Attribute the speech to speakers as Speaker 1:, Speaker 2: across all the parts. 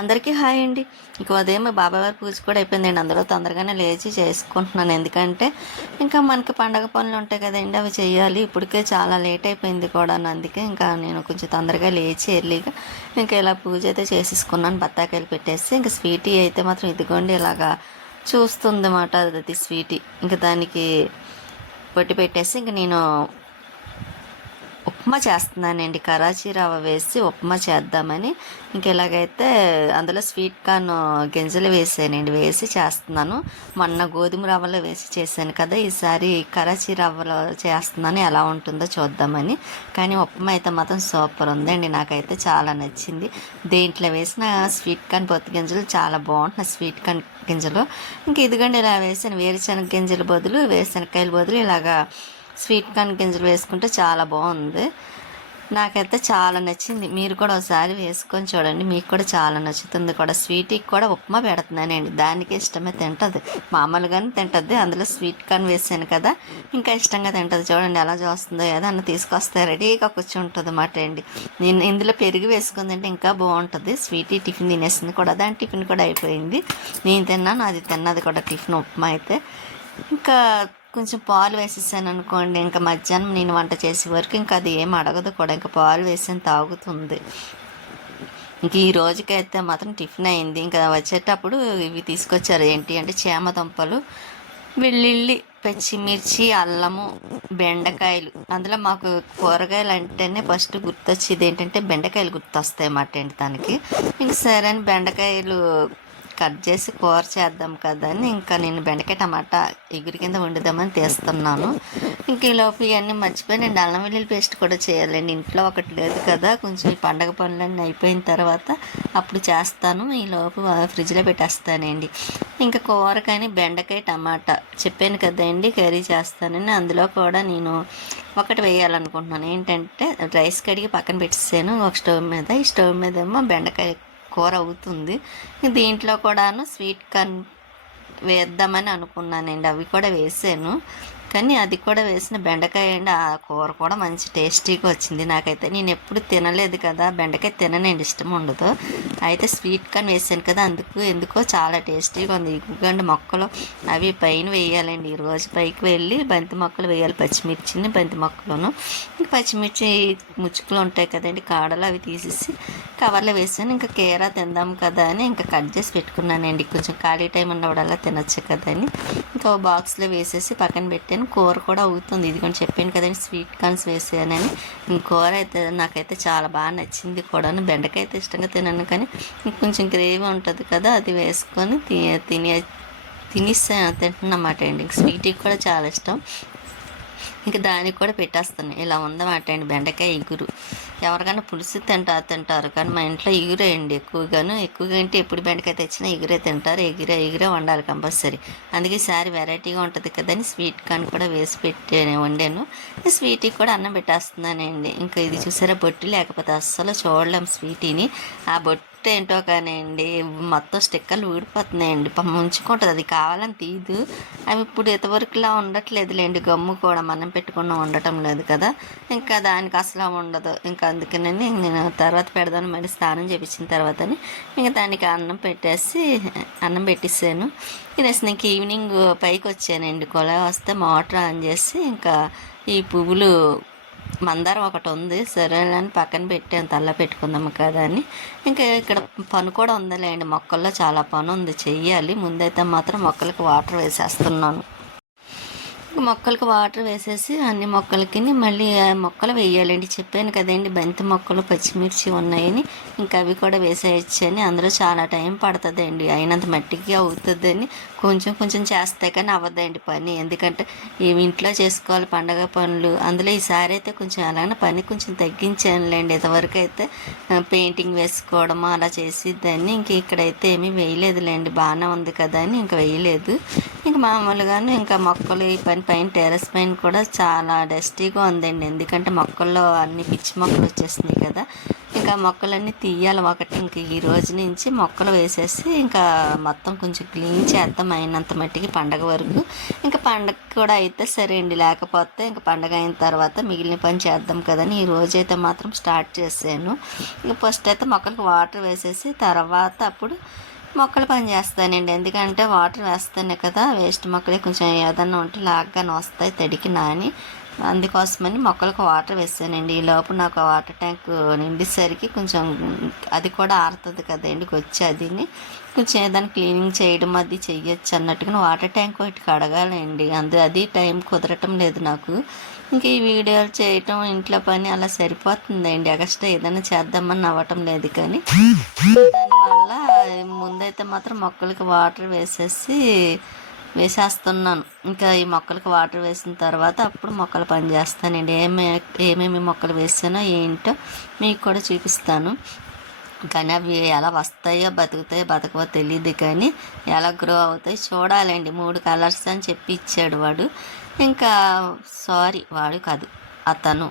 Speaker 1: అందరికీ హాయ్ అండి. ఇంక ఉదయం మా బాబాయ్ వారి పూజ కూడా అయిపోయిందండి. అందులో తొందరగానే లేచి చేసుకుంటున్నాను. ఎందుకంటే ఇంకా మనకి పండగ పనులు ఉంటాయి కదండి అవి చేయాలి. ఇప్పటికే చాలా లేట్ అయిపోయింది కూడా అందుకే ఇంకా నేను కొంచెం తొందరగా లేచి ఎర్లీగా ఇంకా ఇలా పూజ అయితే చేసేసుకున్నాను. బత్తాకాయలు పెట్టేసి ఇంకా స్వీటీ అయితే మాత్రం ఇదిగోండి ఇలాగా చూస్తుంది అన్నమాట అది స్వీటీ. ఇంకా దానికి పొట్టి పెట్టేసి ఇంక నేను ఉప్మా చేస్తున్నానండి. కరాచీ రవ్వ వేసి ఉప్మా చేద్దామని. ఇంక ఇలాగైతే అందులో స్వీట్ కార్న్ గింజలు వేసానండి. వేసి చేస్తున్నాను. మొన్న గోధుమ రవ్వలో వేసి చేశాను కదా. ఈసారి కరాచీ రవ్వలో చేస్తున్నాను. ఎలా ఉంటుందో చూద్దామని. కానీ ఉప్మా అయితే మాత్రం సూపర్ ఉందండి. నాకైతే చాలా నచ్చింది. దేంట్లో వేసిన స్వీట్ కార్న్ పొత్తు గింజలు చాలా బాగుంటున్నాయి. స్వీట్ కార్న్ గింజలు. ఇంక ఇదిగోండి ఇలా వేసాను. వేరుశనగ గింజల బదులు వేరుశనగకాయల బదులు ఇలాగా స్వీట్ కార్న్ గింజలు వేసుకుంటే చాలా బాగుంది. నాకైతే చాలా నచ్చింది. మీరు కూడా ఒకసారి వేసుకొని చూడండి. మీకు కూడా చాలా నచ్చుతుంది కూడా. స్వీట్కి కూడా ఉప్మా పెడుతున్నానండి. దానికి ఇష్టమే తింటుంది. మామూలుగానే తింటుంది. అందులో స్వీట్ కార్న్ వేసాను కదా. ఇంకా ఇష్టంగా తింటుంది. చూడండి ఎలా చూస్తుందో ఏదో అన్న తీసుకొస్తే రెడీగా కూర్చుంటుంది అన్నమాట అండి. నేను ఇందులో పెరుగు వేసుకుని తింటే ఇంకా బాగుంటుంది. స్వీటీ టిఫిన్ తినేసింది కూడా. దాని టిఫిన్ కూడా అయిపోయింది. నేను తిన్నాను. అది తిన్నది కూడా టిఫిన్ ఉప్మా అయితే. ఇంకా కొంచెం పాలు వేసేసాను అనుకోండి. ఇంకా మధ్యాహ్నం నేను వంట చేసే వరకు ఇంకా అది ఏం అడగదు కూడా. ఇంకా పాలు వేసాను తాగుతుంది. ఇంక ఈ రోజుకైతే మాత్రం టిఫిన్ అయింది. ఇంకా వచ్చేటప్పుడు ఇవి తీసుకొచ్చారు. ఏంటి అంటే చేమ దుంపలు వెల్లుల్లి పచ్చిమిర్చి అల్లము బెండకాయలు. అందులో మాకు కూరగాయలు అంటేనే ఫస్ట్ గుర్తొచ్చేది ఏంటంటే బెండకాయలు గుర్తొస్తాయి అన్నమాట ఏంటి దానికి. ఇంక సరే అని బెండకాయలు కట్ చేసి కూర చేద్దాం కదా అని ఇంకా నేను బెండకాయ టమాటా ఎగురు కింద వండుదామని తీస్తున్నాను. ఇంక ఈలోపు ఇవన్నీ మర్చిపోయి నేను అల్లం వెల్లుల్లి పేస్ట్ కూడా చేయాలండి. ఇంట్లో ఒకటి లేదు కదా కొంచెం ఈ పండగ పనులన్నీ అయిపోయిన తర్వాత అప్పుడు చేస్తాను. ఈలోపు ఫ్రిడ్జ్లో పెట్టేస్తానండి. ఇంకా కూర కానీ బెండకాయ టమాటా చెప్పాను కదండి కర్రీ చేస్తానని. అందులో కూడా నేను ఒకటి వేయాలనుకుంటున్నాను. ఏంటంటే రైస్ కడిగి పక్కన పెట్టేసాను. ఒక స్టవ్ మీద ఈ స్టవ్ మీద ఏమో బెండకాయ కూర అవుతుంది. దీంట్లో కూడాను స్వీట్ కార్న్ వేద్దామని అనుకున్నానండి. అవి కూడా వేసాను. కానీ అది కూడా వేసిన బెండకాయ అండి. ఆ కూర కూడా మంచి టేస్టీగా వచ్చింది నాకైతే. నేను ఎప్పుడు తినలేదు కదా బెండకాయ తిననండి ఇష్టం ఉండదు. అయితే స్వీట్ కార్న్ వేసాను కదా అందుకు ఎందుకో చాలా టేస్టీగా ఉంది. ఎందుకంటే మొక్కలు అవి పైన వేయాలండి. ఈరోజు పైకి వెళ్ళి బంతి మొక్కలు వేయాలి. పచ్చిమిర్చిని బంతి మొక్కలను. పచ్చిమిర్చి ముచ్చుకులు ఉంటాయి కదండి కాడలు అవి తీసేసి కవర్లో వేసాను. ఇంకా కేరా తిందాం కదా అని ఇంకా కట్ చేసి పెట్టుకున్నానండి. కొంచెం ఖాళీ టైం ఉన్నప్పుడల్లా తినొచ్చు కదా అని. ఇంకా బాక్స్లో వేసేసి పక్కన పెట్టాను. కూర కూడా అవుతుంది. ఇది కొంచెం చెప్పాను కదండి స్వీట్ కార్న్స్ వేసానని కూర అయితే నాకైతే చాలా బాగా నచ్చింది కూడా బెండకాయ అయితే ఇష్టంగా తినను కానీ కొంచెం గ్రేవీ ఉంటుంది కదా అది వేసుకొని తి తినే తినేస్తాను తింటున్నమాట అండి. స్వీట్కి కూడా చాలా ఇష్టం. ఇంకా దానికి కూడా పెట్టేస్తాను ఇలా ఉందన్నమాట అండి బెండకాయ ఇగురు ఎవరికైనా పులుసు తింటా తింటారు. కానీ మా ఇంట్లో ఎగురే అండి ఎక్కువగాను. ఎక్కువగా అంటే ఎప్పుడు బెండకాయ తెచ్చినా ఎగురే తింటారు. ఎగిరే ఎగిరే వండాలి కంపల్సరీ. అందుకే ఈసారి వెరైటీగా ఉంటుంది కదని స్వీట్ కార్న్ కూడా వేసి పెట్టి వండాను. స్వీట్కి కూడా అన్నం పెట్టేస్తున్నానండి. ఇంకా ఇది చూసారా బొట్టు లేకపోతే అస్సలు చూడలేం స్వీటీని. ఆ బొట్టు ఏంటో కానివ్వండి మొత్తం స్టిక్కర్లు ఊడిపోతున్నాయండి. పాపం ఉంచుకుంటుంది అది కావాలని తీయదు అవి ఇప్పుడు ఇంతవరకులా ఉండట్లేదులేండి గమ్ము కూడా మనం పెట్టుకున్న ఉండటం లేదు కదా. ఇంకా దానికి అసలు ఉండదు. ఇంకా అందుకనని నేను తర్వాత పెడదాను మళ్ళీ స్నానం చేపించిన తర్వాతని ఇంకా దానికి అన్నం పెట్టేసి అన్నం పెట్టేసాను తినేసి ఇంక ఈవినింగ్ పైకి వచ్చానండి కొల వస్తే మోటార్ ఆన్ చేసి ఇంకా ఈ పువ్వులు మందారం ఒకటి ఉంది సరే అని పక్కన పెట్టాను తల్ల పెట్టుకుందాము కదా అని. ఇంకా ఇక్కడ పని కూడా ఉందిలేండి మొక్కల్లో చాలా పని ఉంది చెయ్యాలి. ముందైతే మాత్రం మొక్కలకు వాటర్ వేసేస్తున్నాను. మొక్కలకు వాటర్ వేసేసి అన్ని మొక్కలకి మళ్ళీ మొక్కలు వేయాలండి. చెప్పాను కదండి బంతి మొక్కలు పచ్చిమిర్చి ఉన్నాయని. ఇంకా అవి కూడా వేసేయచ్చని అందులో చాలా టైం పడుతుందండి. అయినంత మట్టికి అవుతుందని కొంచెం కొంచెం చేస్తే కానీ అవ్వదండి పని. ఎందుకంటే ఈ ఇంట్లో చేసుకోవాలి పండగ పనులు. అందులో ఈసారి అయితే కొంచెం అలానే పని కొంచెం తగ్గించానులేండి. ఇంతవరకు అయితే పెయింటింగ్ వేసుకోవడము అలా చేసిద్దని. ఇంక ఇక్కడైతే ఏమీ వేయలేదులేండి. బాగానే ఉంది కదా అని ఇంకా వేయలేదు. ఇంకా మామూలుగాను ఇంకా మొక్కలు ఈ పైన పైన టెర్రస్ పైన కూడా చాలా డస్టీగా ఉందండి. ఎందుకంటే మొక్కల్లో అన్ని పిచ్చి మొక్కలు వచ్చేసినాయి కదా. ఇంకా మొక్కలన్నీ తీయాలి ఒకటి. ఇంక ఈ రోజు నుంచి మొక్కలు వేసేసి ఇంకా మొత్తం కొంచెం క్లీన్ చేద్దాం అయినంత మట్టికి పండగ వరకు. ఇంకా పండగ కూడా అయితే సరే అండి. లేకపోతే ఇంకా పండగ అయిన తర్వాత మిగిలిన పని చేద్దాం కదని ఈ రోజు అయితే మాత్రం స్టార్ట్ చేశాను. ఇంకా ఫస్ట్ అయితే మొక్కలకు వాటర్ వేసేసి తర్వాత అప్పుడు మొక్కలు పని చేస్తానండి. ఎందుకంటే వాటర్ వేస్తానే కదా వేస్ట్ మొక్కలు కొంచెం ఏదన్నా ఉంటే లాగ్గానే వస్తాయి తడికి నాని. అందుకోసమని మొక్కలకు వాటర్ వేసానండి ఈ లోపు నాకు వాటర్ ట్యాంక్ నిండేసరికి కొంచెం అది కూడా ఆరుతుంది కదండి వచ్చి అదిని. కొంచెం ఏదైనా క్లీనింగ్ చేయడం అది చెయ్యొచ్చు అన్నట్టుగా వాటర్ ట్యాంక్ ఒకటి కడగాలండి అందు అది టైం కుదరటం లేదు నాకు. ఇంక ఈ వీడియోలు చేయటం ఇంట్లో పని అలా సరిపోతుందండి. ఎక్స్ట్రా ఏదైనా చేద్దామని అవ్వటం లేదు కానీ. దానివల్ల ముందైతే మాత్రం మొక్కలకి వాటర్ వేసేసి వేసేస్తున్నాను. ఇంకా ఈ మొక్కలకి వాటర్ వేసిన తర్వాత అప్పుడు మొక్కలు పని చేస్తానండి ఏమే ఏమేమి మొక్కలు వేసానో ఏంటో మీకు కూడా చూపిస్తాను. కానీ అవి ఎలా వస్తాయో బతుకుతాయో బతకవో తెలియదు కానీ ఎలా గ్రో అవుతాయి చూడాలండి. మూడు కలర్స్ అని చెప్పి ఇచ్చాడు వాడు. ఇంకా సారీ వాడు కాదు అతను.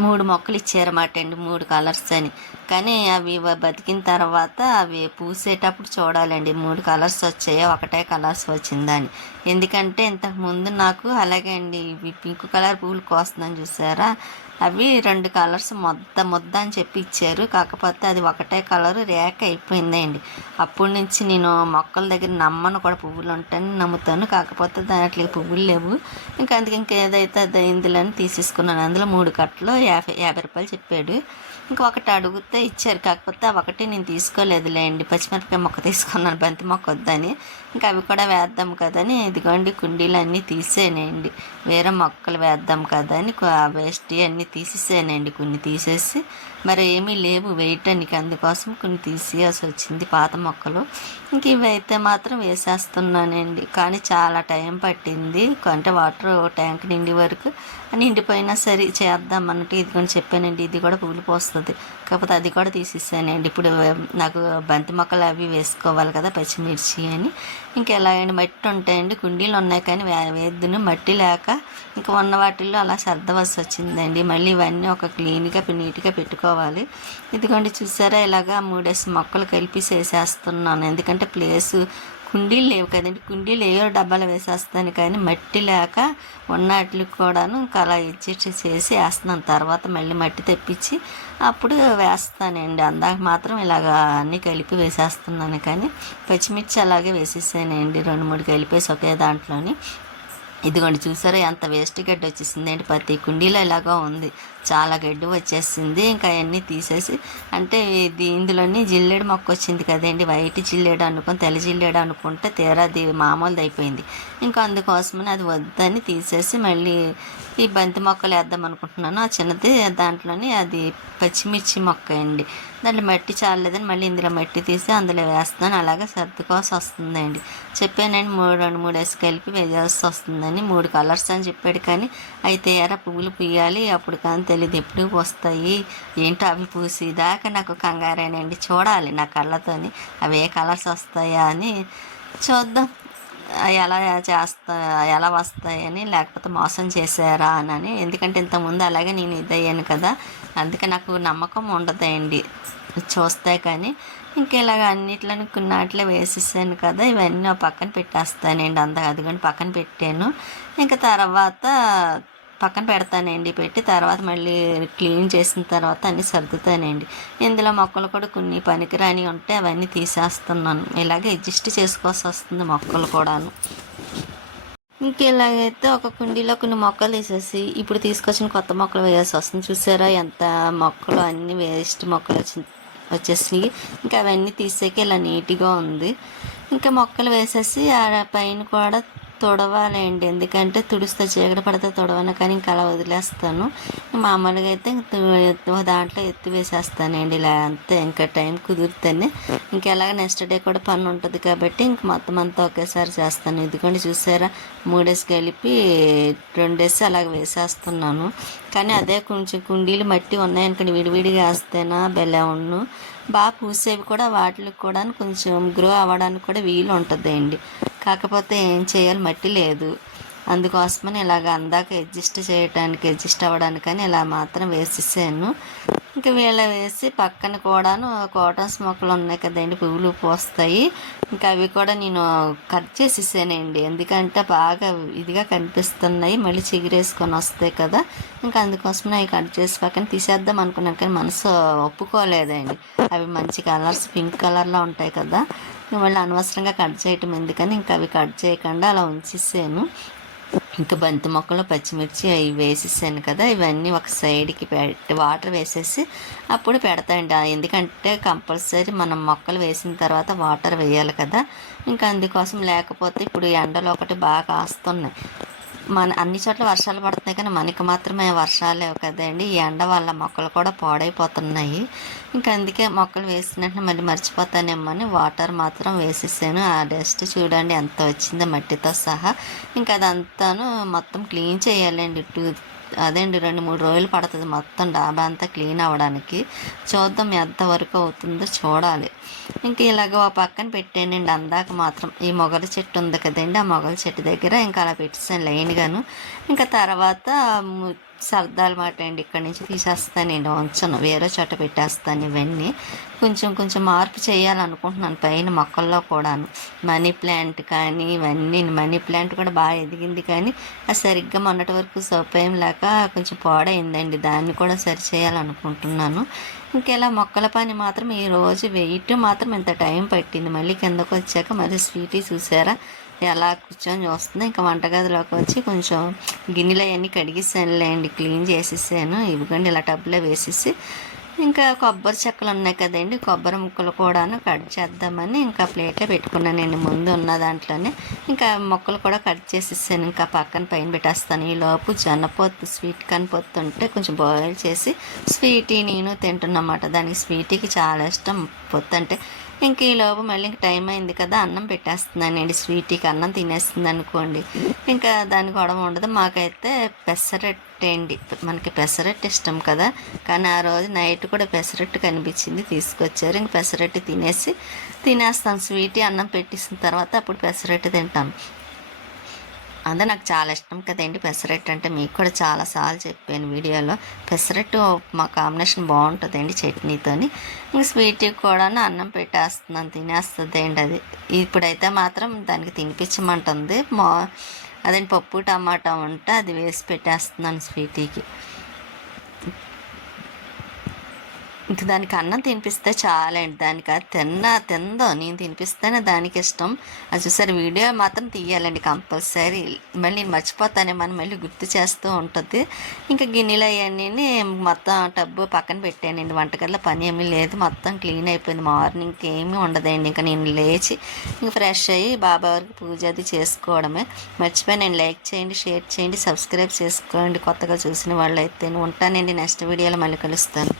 Speaker 1: మూడు మొక్కలు ఇచ్చారన్నమాట అండి మూడు కలర్స్ అని. కానీ అవి బతికిన తర్వాత అవి పూసేటప్పుడు చూడాలండి. మూడు కలర్స్ వచ్చాయో ఒకటే కలర్స్ వచ్చిందని. ఎందుకంటే ఇంతకు ముందు నాకు అలాగే అండి ఇవి పింక్ కలర్ పువ్వులు కోస్తుందని చూసారా? అవి రెండు కలర్స్ ముద్ద ముద్ద అని చెప్పి ఇచ్చారు. కాకపోతే అది ఒకటే కలర్ రేక అయిపోయిందండి. అప్పటి నుంచి నేను మొక్కల దగ్గర నమ్మను కూడా పువ్వులు ఉంటాయని నమ్ముతాను. కాకపోతే దాంట్లో పువ్వులు లేవు. ఇంకా అందుకే ఇంకా ఏదైతే అది ఇందులో అని తీసేసుకున్నాను. అందులో మూడు కట్టలు యాభై యాభై రూపాయలు చెప్పాడు. ఇంకా ఒకటి అడుగుతే ఇచ్చారు. కాకపోతే ఒకటి నేను తీసుకోలేదులేండి పచ్చిమిరపకాయ మొక్క తీసుకున్నాను. బంతి మొక్క వద్దని. ఇంకా అవి కూడా వేద్దాం కదని ఇదిగోండి కుండీలు అన్నీ తీసేనండి వేరే మొక్కలు వేద్దాం కదా అని వేస్ట్ అన్నీ తీసేసానండి కొన్ని తీసేసి. మరి ఏమీ లేవు. వేయటానికి అందుకోసం కొన్ని తీసేయాల్సి వచ్చింది పాత మొక్కలు. ఇంక ఇవైతే మాత్రం వేసేస్తున్నానండి. కానీ చాలా టైం పట్టింది. అంటే వాటర్ ట్యాంక్ నిండి వరకు నిండిపోయినా సరే చేద్దాం అన్నట్టు ఇది కూడా చెప్పానండి. ఇది కూడా పువ్వులు పోస్తుంది కాకపోతే అది కూడా తీసేసానండి. ఇప్పుడు నాకు బంతి మొక్కలు అవి వేసుకోవాలి కదా పచ్చిమిర్చి అని. ఇంకా ఎలాగండి? మట్టి ఉంటాయండి. కుండీలు ఉన్నాయి కానీ వేద్దును. మట్టి లేక ఇంకా ఉన్న వాటిల్లో అలా సర్దవలసి వచ్చిందండి. మళ్ళీ ఇవన్నీ ఒక క్లీన్గా నీట్గా పెట్టుకోవాలి. ఇదిగోండి చూసారా? ఇలాగా మూడేసి మొక్కలు కలిపి వేసేస్తున్నాను ఎందుకంటే ప్లేసు కుండీలు లేవు కదండి. కుండీలు ఏవో డబ్బాలు వేసేస్తాను కానీ మట్టి లేక ఉన్నట్లు కూడాను ఇంకా అలా అడ్జస్ట్ చేసి వేస్తున్నాను. తర్వాత మళ్ళీ మట్టి తెప్పించి అప్పుడు వేస్తానండి. అందాక మాత్రం ఇలాగ అన్నీ కలిపి వేసేస్తున్నాను కానీ పచ్చిమిర్చి అలాగే వేసేసానండి. రెండు మూడు కలిపేసి ఒకే దాంట్లోని ఇదిగోండి చూసారా ఎంత వేస్ట్ గడ్డి వచ్చేసింది. ఏంటి ప్రతి కుండీలో ఇలాగా ఉంది. చాలా గడ్డి వచ్చేసింది. ఇంకా అవన్నీ తీసేసి అంటే ఇది ఇందులోని జిల్లేడు మొక్క వచ్చింది కదండి. వైట్ జిల్లేడు అనుకుని తెల్ల జిల్లేడు అనుకుంటే తీరా అది మామూలుది అయిపోయింది. ఇంకా అందుకోసమని అది వద్దని తీసేసి మళ్ళీ ఈ బంతి మొక్కలు వేద్దాం అనుకుంటున్నాను. ఆ చిన్నది దాంట్లోని అది పచ్చిమిర్చి మొక్క అండి. దాంట్లో మట్టి చాలలేదని మళ్ళీ ఇందులో మట్టి తీసి అందులో వేస్తున్నాను. అలాగే సర్దుకోవాల్సి వస్తుందండి. చెప్పానండి మూడు రెండు మూడు వేసి కలిపి వేయాల్సి వస్తుందని మూడు కలర్స్ అని చెప్పాడు కానీ అయితే ఎరా పువ్వులు పూయాలి అప్పుడు కానీ తెలియదు ఎప్పుడు వస్తాయి ఏంటో అవి పూసేదాకా నాకు కంగారేనండి. చూడాలి నా కళ్ళతోని అవి ఏ కలర్స్ వస్తాయా అని చూద్దాం. ఎలా చేస్తా ఎలా వస్తాయని లేకపోతే మోసం చేశారా అని ఎందుకంటే ఇంతకుముందు అలాగే నేను ఇదయ్యాను కదా. అందుకే నాకు నమ్మకం ఉండదండి. చూస్తే కానీ ఇంకా ఇలాగ అన్నిట్లని కొన్నాటిలో వేసేసాను కదా. ఇవన్నీ పక్కన పెట్టేస్తానండి. అంత అదిగని పక్కన పెట్టాను. ఇంకా తర్వాత పక్కన పెడతానండి. పెట్టి తర్వాత మళ్ళీ క్లీన్ చేసిన తర్వాత అన్నీ సర్దుతానండి. ఇందులో మొక్కలు కూడా కొన్ని పనికిరాని ఉంటే అవన్నీ తీసేస్తున్నాను. ఇలాగే అడ్జస్ట్ చేసుకోవాల్సి వస్తుంది మొక్కలు కూడాను. ఇంకెలాగైతే ఒక కుండీలో కొన్ని మొక్కలు తీసేసి ఇప్పుడు తీసుకొచ్చిన కొత్త మొక్కలు వేయాల్సి వస్తుంది. చూసారా ఎంత మొక్కలు అన్ని వేస్ట్ మొక్కలు వచ్చి వచ్చేసి ఇంకా అవన్నీ తీసేకి ఇలా నీట్గా ఉంది. ఇంకా మొక్కలు వేసేసి ఆ పైన కూడా తుడవాలండి. ఎందుకంటే తుడిస్తే చీకటి పడితే తుడవను కానీ ఇంకా అలా వదిలేస్తాను. మామూలుగా అయితే దాంట్లో ఎత్తి వేసేస్తానండి ఇలా అంతే. ఇంకా టైం కుదిరితేనే. ఇంకా ఎలాగ నెక్స్ట్ డే కూడా పని ఉంటుంది కాబట్టి ఇంక మొత్తం అంతా ఒకేసారి చేస్తాను. ఇదిగోండి చూసారా? మూడేసి కలిపి రెండేసి అలాగ వేసేస్తున్నాను. కానీ అదే కొంచెం కుండీలు మట్టి ఉన్నాయనుకోండి విడివిడిగా వేస్తేనా బెల్ల ఉన్ను బాగా పూసేవి కూడా వాటికి కూడా కొంచెం గ్రో అవ్వడానికి కూడా వీలు ఉంటుందండి. కాకపోతే ఏం చేయాలి? మట్టి లేదు. అందుకోసమని ఇలాగ అందాక అడ్జస్ట్ చేయడానికి అడ్జస్ట్ అవ్వడానికని ఇలా మాత్రం వేసేసాను. ఇంకా వీళ్ళ వేసి పక్కన కూడాను కోటన్స్ మొక్కలు ఉన్నాయి కదండి పువ్వులు పోస్తాయి. ఇంకా అవి కూడా నేను కట్ చేసేసానండి. ఎందుకంటే బాగా ఇదిగా కనిపిస్తున్నాయి. మళ్ళీ చిగురేసుకొని వస్తాయి కదా. ఇంకా అందుకోసం అవి కట్ చేసి పక్కన తీసేద్దాం అనుకున్నాను కానీ మనసు ఒప్పుకోలేదండి. అవి మంచి కలర్స్ పింక్ కలర్లో ఉంటాయి కదా. మళ్ళీ అనవసరంగా కట్ చేయటం ఎందుకని ఇంకా అవి కట్ చేయకుండా అలా ఉంచేసాను. ఇంకా బంతి మొక్కలు పచ్చిమిర్చి అవి వేసేసాను కదా ఇవన్నీ ఒక సైడ్కి పెట్టి వాటర్ వేసేసి అప్పుడు పెడతాండి ఎందుకంటే కంపల్సరీ మనం మొక్కలు వేసిన తర్వాత వాటర్ వేయాలి కదా. ఇంకా అందుకోసం లేకపోతే ఇప్పుడు ఎండలు ఒకటి బాగా కాస్తున్నాయి. మన అన్ని చోట్ల వర్షాలు పడుతున్నాయి కానీ మనకి మాత్రమే వర్షాలు లేవు కదండి. ఈ ఎండ వల్ల మొక్కలు కూడా పాడైపోతున్నాయి. ఇంకా అందుకే మొక్కలు వేసినట్టు మళ్ళీ మర్చిపోతానేమో అని వాటర్ మాత్రం వేసేసాను. ఆ డస్ట్ చూడండి ఎంత వచ్చిందో మట్టితో సహా. ఇంకా అదంతాను మొత్తం క్లీన్ చేయాలండి టూ అదేండి రెండు మూడు రోజులు పడుతుంది మొత్తం డాబా అంతా క్లీన్ అవ్వడానికి. చూద్దాం ఎంతవరకు అవుతుందో చూడాలి. ఇంక ఇలాగ ఓ పక్కన పెట్టానండి అందాక మాత్రం. ఈ మొగలి చెట్టు ఉంది కదండి ఆ మొగలి చెట్టు దగ్గర ఇంకా అలా పెట్టేసాను లైన్గాను. ఇంకా తర్వాత సర్దాలు మాట అండి. ఇక్కడ నుంచి తీసేస్తానండి ఉంచను వేరే చోట పెట్టేస్తాను ఇవన్నీ. కొంచెం కొంచెం మార్పు చేయాలనుకుంటున్నాను పైన మొక్కల్లో కూడాను. మనీ ప్లాంట్ కానీ ఇవన్నీ మనీ ప్లాంట్ కూడా బాగా ఎదిగింది కానీ అది సరిగ్గా మొన్నటి వరకు సౌపాయం లేక కొంచెం పాడైందండి. దాన్ని కూడా సరి చేయాలనుకుంటున్నాను. ఇంకెలా మొక్కల పని మాత్రం ఈ రోజు వెయిట్ మాత్రం ఇంత టైం పట్టింది. మళ్ళీ కిందకు వచ్చాక మరి స్వీటీ చూసారా? ఎలా కూర్చొని చూస్తుంది ఇంకా వంటగదిలోకి వచ్చి కొంచెం గిన్నెలు అవన్నీ కడిగేసానులేండి. క్లీన్ చేసేసాను. ఇవ్వకండి ఇలా టబ్లో వేసేసి ఇంకా కొబ్బరి చెక్కలు ఉన్నాయి కదండి. కొబ్బరి ముక్కలు కూడాను కట్ చేద్దామని ఇంకా ప్లేట్లో పెట్టుకున్నానండి ముందు ఉన్న దాంట్లోనే ఇంకా మొక్కలు కూడా కట్ చేసేసాను. ఇంకా పక్కన పైన పెట్టేస్తాను. ఈ లోపు జొన్నపొత్తు స్వీట్ కనిపొత్తు ఉంటే కొంచెం బాయిల్ చేసి స్వీటీ నేను తింటున్నమాట. దానికి స్వీటీకి చాలా ఇష్టం. పొత్తు అంటే ఇంక ఈ లోపు మళ్ళీ ఇంక టైం అయింది కదా అన్నం పెట్టేస్తున్నానండి. స్వీటీకి అన్నం తినేస్తుంది అనుకోండి. ఇంకా దాని గొడవ ఉండదు. మాకైతే పెసరట్టండి మనకి పెసరట్టు ఇష్టం కదా. కానీ ఆ రోజు నైట్ కూడా పెసరట్టు కనిపించింది. తీసుకొచ్చారు. ఇంక పెసరట్టు తినేసి తినేస్తాం. స్వీటీ అన్నం పెట్టేసిన తర్వాత అప్పుడు పెసరట్టు తింటాం. అదే నాకు చాలా ఇష్టం కదండి. పెసరట్టు అంటే మీకు కూడా చాలాసార్లు చెప్పాను వీడియోలో. పెసరట్టు మా కాంబినేషన్ బాగుంటుందండి చట్నీతోని. ఇంక స్వీట్ కూడా అన్నం పెట్టేస్తున్నాను తినేస్తుందండి అది. ఇప్పుడైతే మాత్రం దానికి తినిపించమంటుంది. మా అదేంటి పప్పు టమాటా ఉంటే అది వేసి పెట్టేస్తున్నాను స్వీటీకి. ఇంక దానికి అన్నం తినిపిస్తే చాలండి. దానికి అది తిన్న తిందో నేను తినిపిస్తేనే దానికి ఇష్టం. అది చూసారు వీడియో మాత్రం తీయాలండి కంపల్సరీ. మళ్ళీ నేను మర్చిపోతానే మనం మళ్ళీ గుర్తు చేస్తూ ఉంటుంది. ఇంకా గిన్నెలు అవన్నీ మొత్తం టబ్బు పక్కన పెట్టానండి. వంటగదిలో పని ఏమీ లేదు. మొత్తం క్లీన్ అయిపోయింది. మార్నింగ్కి ఏమీ ఉండదండి. ఇంకా నేను లేచి ఇంక ఫ్రెష్ అయ్యి బాబా వారికి పూజ అది చేసుకోవడమే. మర్చిపోయి నేను లైక్ చేయండి షేర్ చేయండి సబ్స్క్రైబ్ చేసుకోండి. కొత్తగా చూసిన వాళ్ళు అయితే ఉంటానండి. నెక్స్ట్ వీడియోలో మళ్ళీ కలుస్తాను.